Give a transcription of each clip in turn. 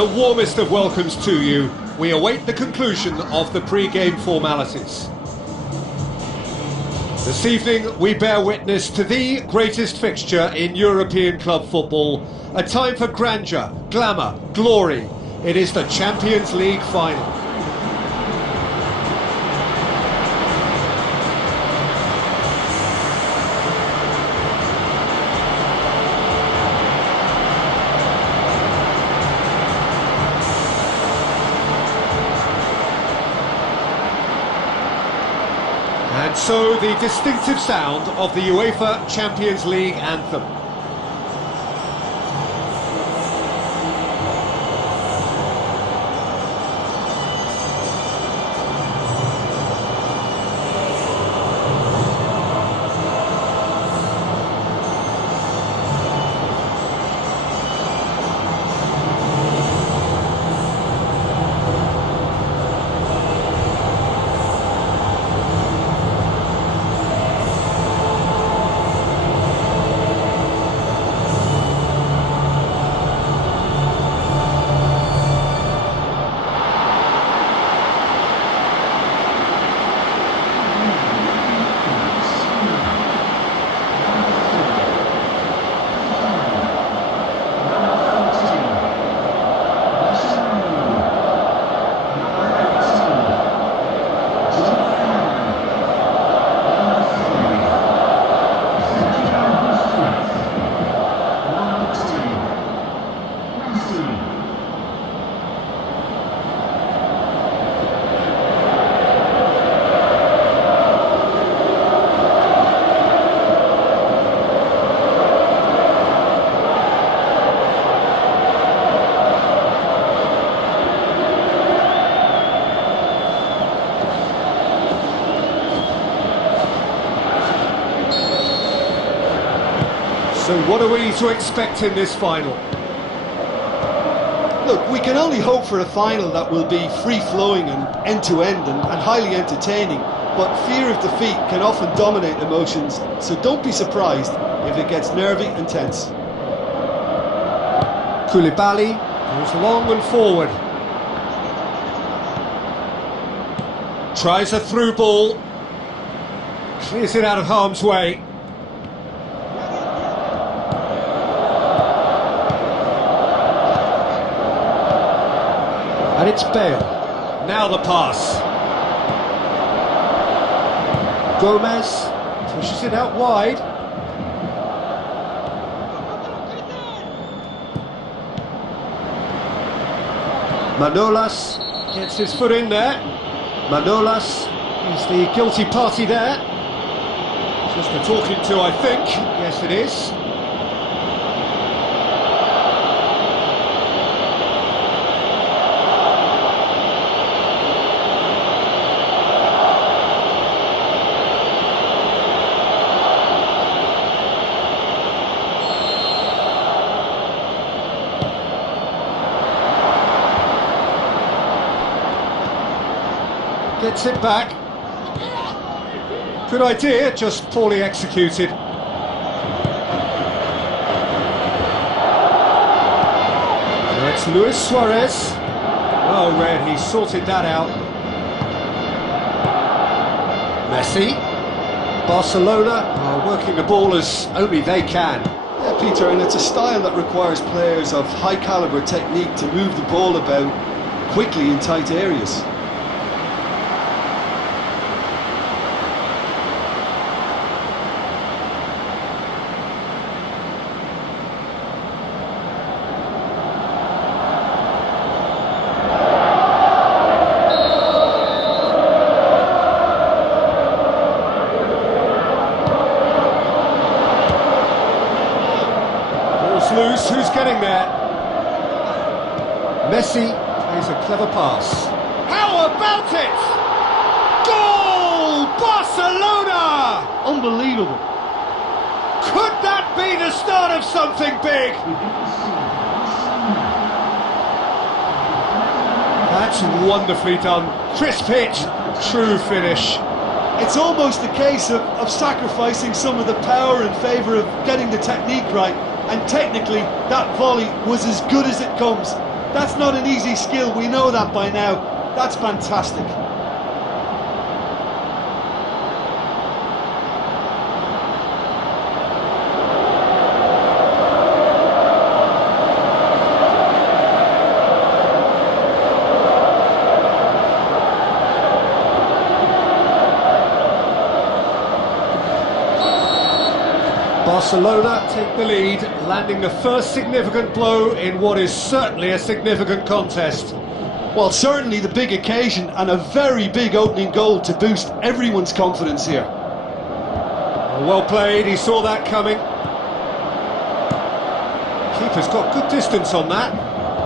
The warmest of welcomes to you. We await the conclusion of the pre-game formalities. This evening we bear witness to the greatest fixture in European club football. A time for grandeur, glamour, glory. It is the Champions League final. And so the distinctive sound of the UEFA Champions League anthem. So what are we to expect in this final? Look, we can only hope for a final that will be free-flowing and end-to-end and highly entertaining, but fear of defeat can often dominate emotions, so don't be surprised if it gets nervy and tense. Koulibaly goes long and forward. Tries a through ball. Clears it out of harm's way. And it's Bale. Now the pass. Gomez pushes it out wide. Manolas gets his foot in there. Manolas is the guilty party there. Just a talking to, I think. Yes, it is. Gets it back. Good idea, just poorly executed. Now it's Luis Suarez. Oh, Red, he sorted that out. Messi. Barcelona are working the ball as only they can. Yeah, Peter, and it's a style that requires players of high calibre technique to move the ball about quickly in tight areas. Loose, who's getting there? Messi plays a clever pass. How about it? Goal! Barcelona! Unbelievable. Could that be the start of something big? That's wonderfully done. Crisp hit, true finish. It's almost a case of sacrificing some of the power in favour of getting the technique right. And technically, that volley was as good as it comes. That's not an easy skill, we know that by now. That's fantastic. Barcelona take the lead, landing the first significant blow in what is certainly a significant contest. Well, certainly the big occasion and a very big opening goal to boost everyone's confidence here. Well played, he saw that coming. Keeper's got good distance on that.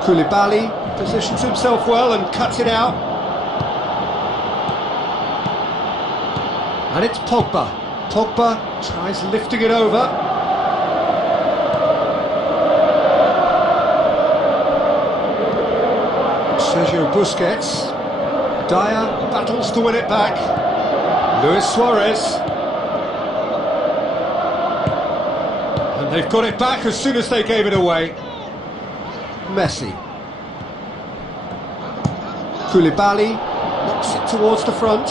Koulibaly positions himself well and cuts it out. And it's Pogba. Pogba tries lifting it over. Sergio Busquets. Dyer battles to win it back. Luis Suarez. And they've got it back as soon as they gave it away. Messi. Koulibaly knocks it towards the front.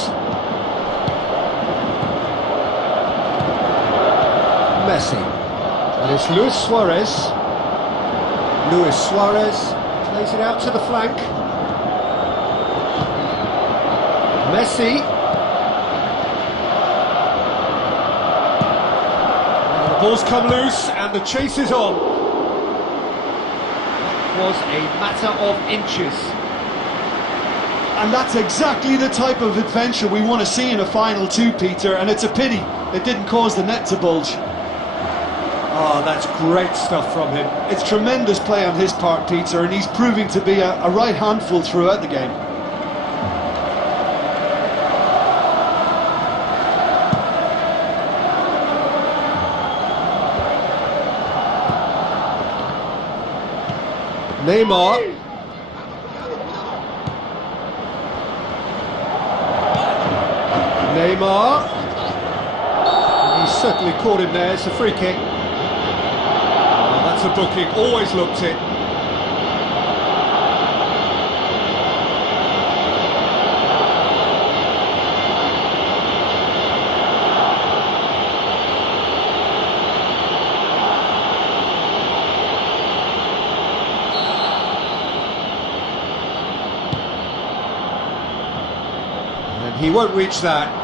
Messi. And it's Luis Suarez. Luis Suarez plays it out to the flank. Messi. And the ball's come loose and the chase is on. That was a matter of inches. And that's exactly the type of adventure we want to see in a final two, Peter, and it's a pity it didn't cause the net to bulge. Oh, that's great stuff from him. It's tremendous play on his part, Peter, and he's proving to be a right handful throughout the game. Neymar. Neymar. He certainly caught him there, it's a free kick. Oh, that's a booking, always looked it. And he won't reach that.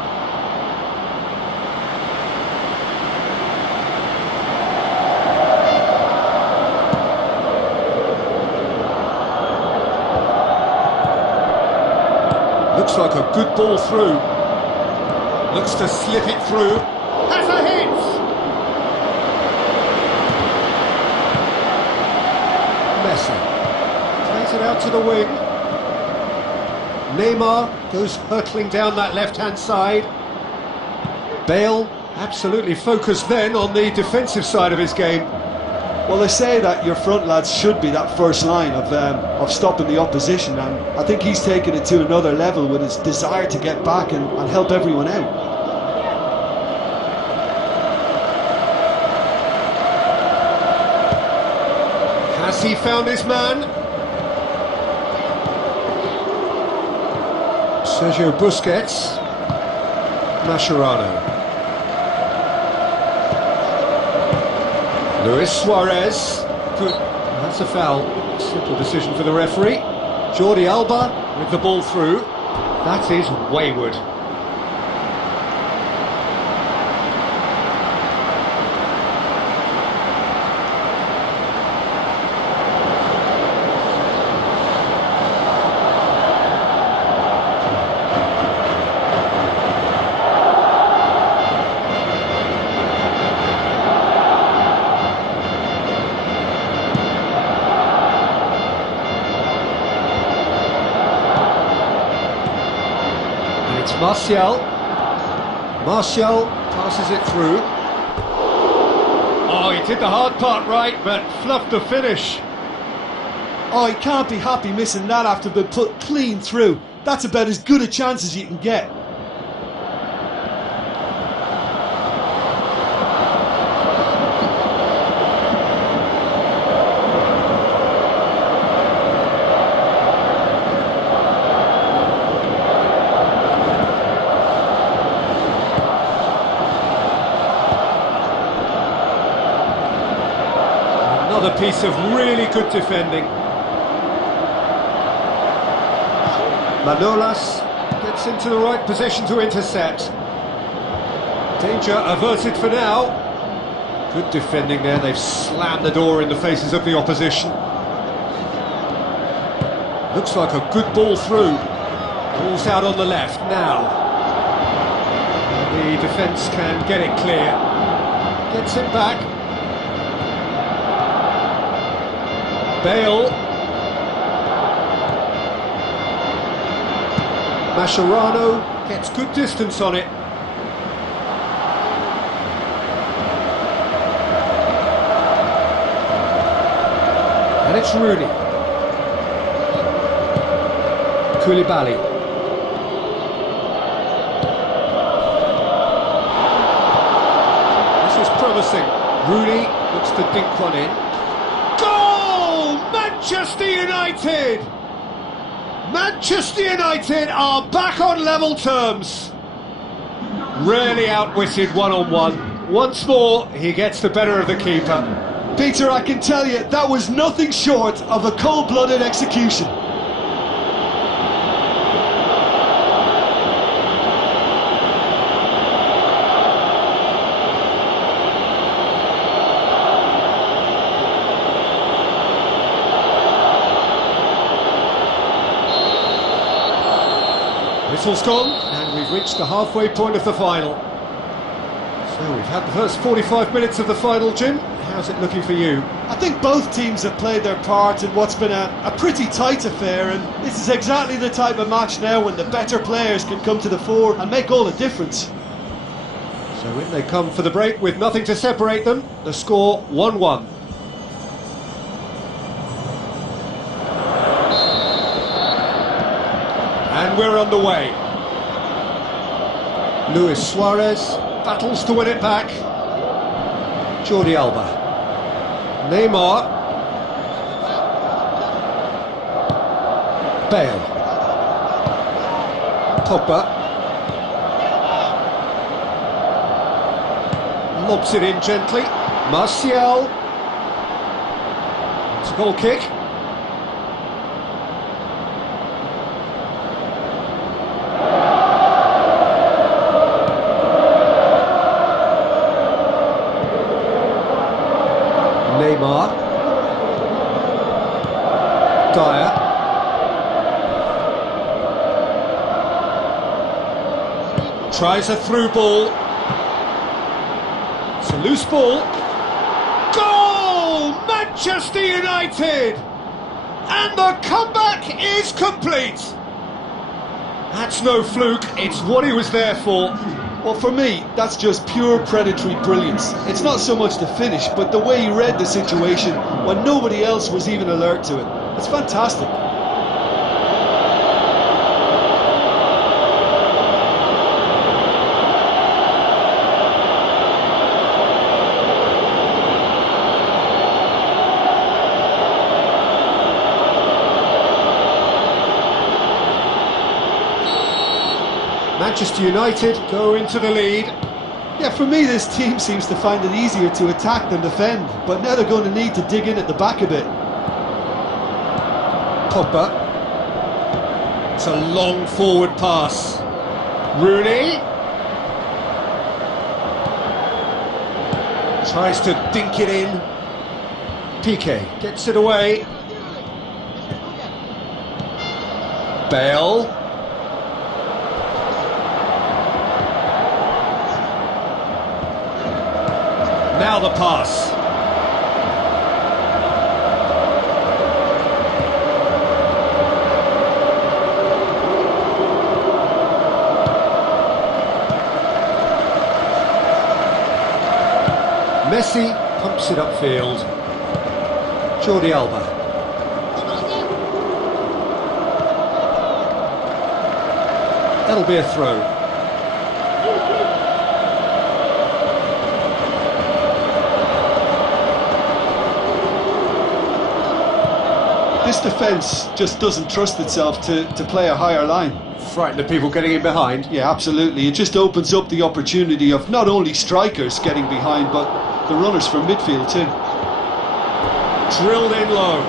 Looks like a good ball through. Looks to slip it through. Has a hit! Messi plays it out to the wing. Neymar goes hurtling down that left-hand side. Bale absolutely focused then on the defensive side of his game. Well, they say that your front lads should be that first line of stopping the opposition, and I think he's taken it to another level with his desire to get back and help everyone out. Has he found his man? Sergio Busquets. Mascherano. Luis Suarez. Good. That's a foul. Simple decision for the referee. Jordi Alba with the ball through. That is wayward. It's Martial. Martial passes it through. Oh, he did the hard part right, but fluffed the finish. Oh, he can't be happy missing that after being put clean through. That's about as good a chance as you can get. Another piece of really good defending. Manolas gets into the right position to intercept. Danger averted for now. Good defending there, they've slammed the door in the faces of the opposition. Looks like a good ball through. Ball's out on the left now. The defence can get it clear. Gets it back. Bale. Mascherano gets good distance on it. And it's Rooney. Koulibaly. This is promising. Rooney looks to dink one in. Goal! Manchester United! Manchester United are back on level terms. Rarely outwitted one-on-one. Once more, he gets the better of the keeper. Peter, I can tell you, that was nothing short of a cold-blooded execution. Whistle's gone, and we've reached the halfway point of the final. So we've had the first 45 minutes of the final, Jim. How's it looking for you? I think both teams have played their part in what's been a pretty tight affair, and this is exactly the type of match now when the better players can come to the fore and make all the difference. So in they come for the break with nothing to separate them. The score 1-1. And we're underway. Luis Suarez battles to win it back. Jordi Alba. Neymar. Bale. Pogba. Lobs it in gently. Martial. It's a goal kick. Neymar. Dyer. Tries a through ball. It's a loose ball. Goal! Manchester United! And the comeback is complete! That's no fluke, it's what he was there for. Well, for me, that's just pure predatory brilliance. It's not so much the finish, but the way he read the situation when nobody else was even alert to it. It's fantastic. Manchester United go into the lead. Yeah, for me this team seems to find it easier to attack than defend, but now they're going to need to dig in at the back a bit. Pogba. It's a long forward pass. Rooney. Tries to dink it in. Piqué gets it away. Bale. Now the pass. Messi pumps it upfield. Jordi Alba. That'll be a throw. This defence just doesn't trust itself to play a higher line. Frightened of people getting in behind. Yeah, absolutely. It just opens up the opportunity of not only strikers getting behind, but the runners from midfield too. Drilled in low.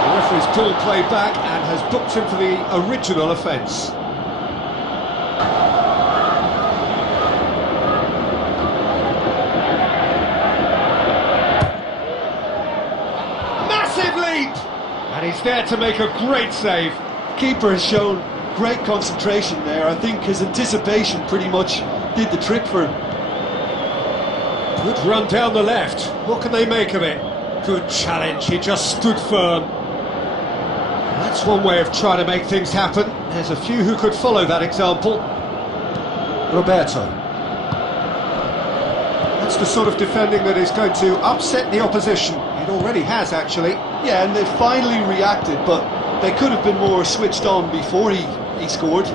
The referee's called play back and has booked him for the original offence. Massive leap! And he's there to make a great save. Keeper has shown great concentration there. I think his anticipation pretty much did the trick for him. Good run down the left. What can they make of it? Good challenge, he just stood firm. That's one way of trying to make things happen. There's a few who could follow that example. Roberto. That's the sort of defending that is going to upset the opposition. It already has, actually. Yeah, and they finally reacted, but they could have been more switched on before he scored.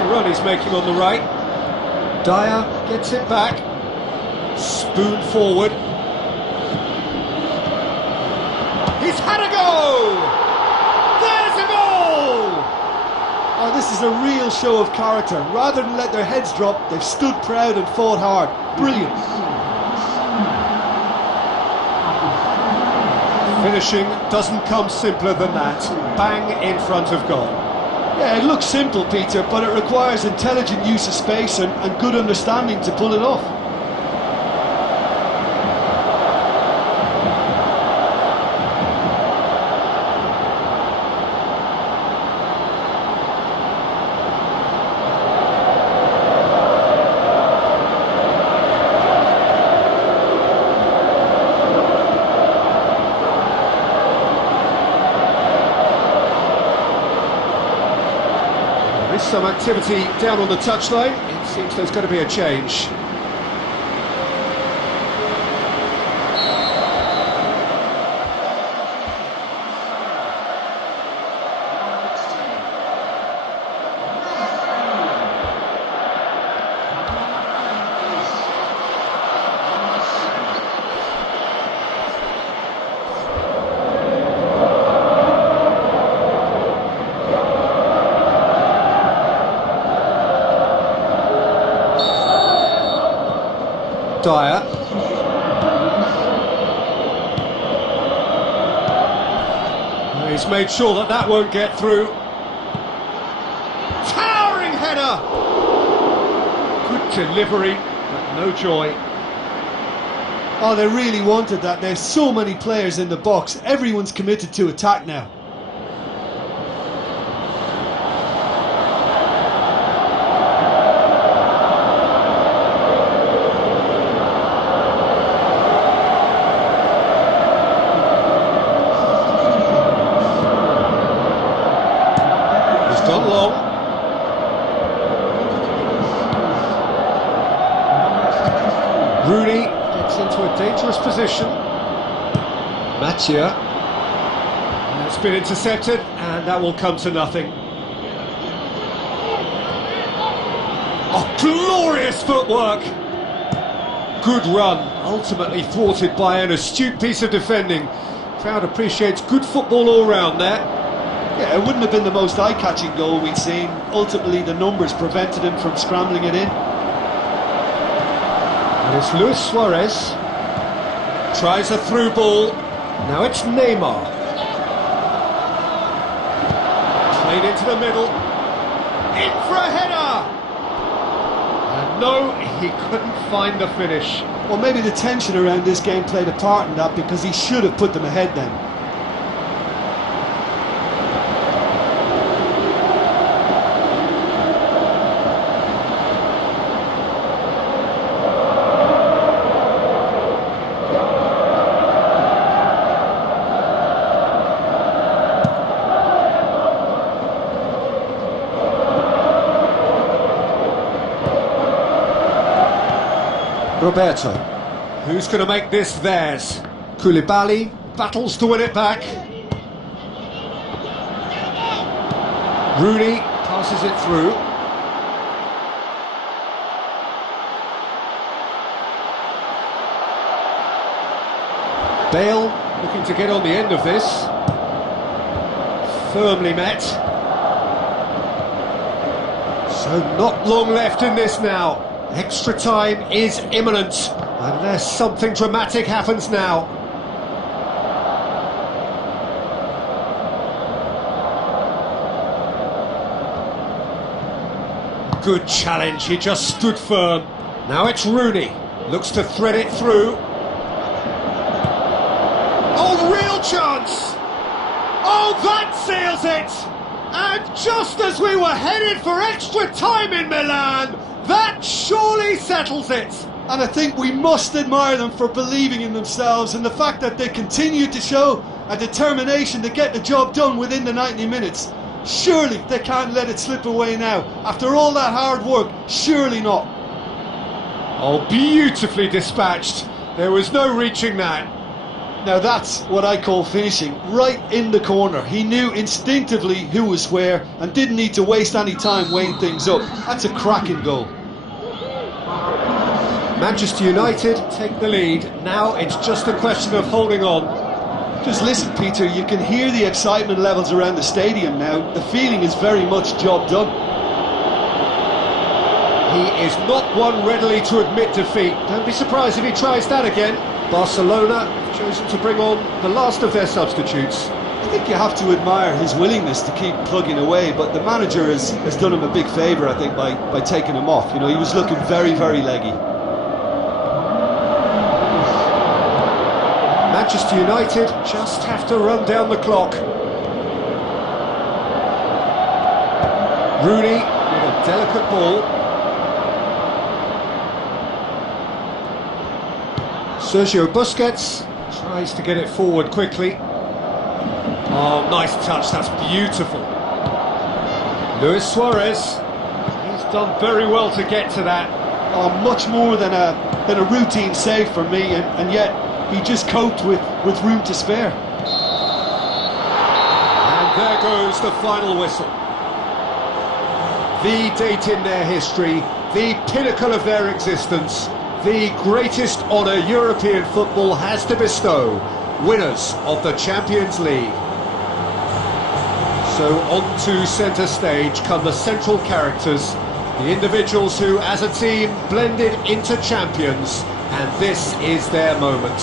Run he's making on the right. Dyer gets it back. Spoon forward. He's had a go! There's a goal! Oh, this is a real show of character. Rather than let their heads drop, they've stood proud and fought hard. Brilliant. Finishing doesn't come simpler than that. Bang in front of goal. Yeah, it looks simple, Peter, but it requires intelligent use of space and good understanding to pull it off. Some activity down on the touchline. It seems there's going to be a change. Dyer. He's made sure that that won't get through. Towering header! Good delivery, but no joy. Oh, they really wanted that. There's so many players in the box. Everyone's committed to attack now. Gone long. Rooney gets into a dangerous position. Mattia. It's been intercepted, and that will come to nothing. Oh, glorious footwork! Good run, ultimately thwarted by an astute piece of defending. Crowd appreciates good football all round there. Yeah, it wouldn't have been the most eye-catching goal we'd seen. Ultimately, the numbers prevented him from scrambling it in. And it's Luis Suarez. Tries a through ball. Now it's Neymar. Played into the middle. In for a header! And no, he couldn't find the finish. Well, maybe the tension around this game played a part in that, because he should have put them ahead then. Roberto. Who's going to make this theirs? Koulibaly battles to win it back. Rooney passes it through. Bale looking to get on the end of this. Firmly met. So not long left in this now. Extra time is imminent, unless something dramatic happens now. Good challenge, he just stood firm. Now it's Rooney, looks to thread it through. Oh, real chance! Oh, that seals it! And just as we were headed for extra time in Milan, that surely settles it! And I think we must admire them for believing in themselves and the fact that they continue to show a determination to get the job done within the 90 minutes. Surely they can't let it slip away now. After all that hard work, surely not. Oh, beautifully dispatched. There was no reaching that. Now that's what I call finishing, right in the corner. He knew instinctively who was where and didn't need to waste any time weighing things up. That's a cracking goal. Manchester United take the lead. Now it's just a question of holding on. Just listen, Peter, you can hear the excitement levels around the stadium now. The feeling is very much job done. He is not one readily to admit defeat. Don't be surprised if he tries that again. Barcelona have chosen to bring on the last of their substitutes. I think you have to admire his willingness to keep plugging away, but the manager has done him a big favour, I think, by taking him off. You know, he was looking very, very leggy. Manchester United just have to run down the clock. Rooney with a delicate ball. Sergio Busquets tries to get it forward quickly. Oh, nice touch, that's beautiful. Luis Suarez, he's done very well to get to that. Oh, much more than a routine save for me, and yet he just coped with room to spare. And there goes the final whistle. The date in their history, the pinnacle of their existence, the greatest honour European football has to bestow, winners of the Champions League. So on to centre stage come the central characters, the individuals who as a team blended into champions, and this is their moment.